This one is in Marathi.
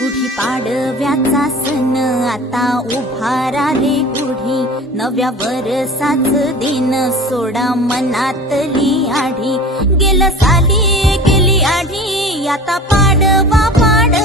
गुढी पाडव्याचा सण आता उभारा रे गुढी, नव्या वर्षाच दिन सोडा मनातली आढी. गेलं साली गेली आढी, आता पाडवा पाडवा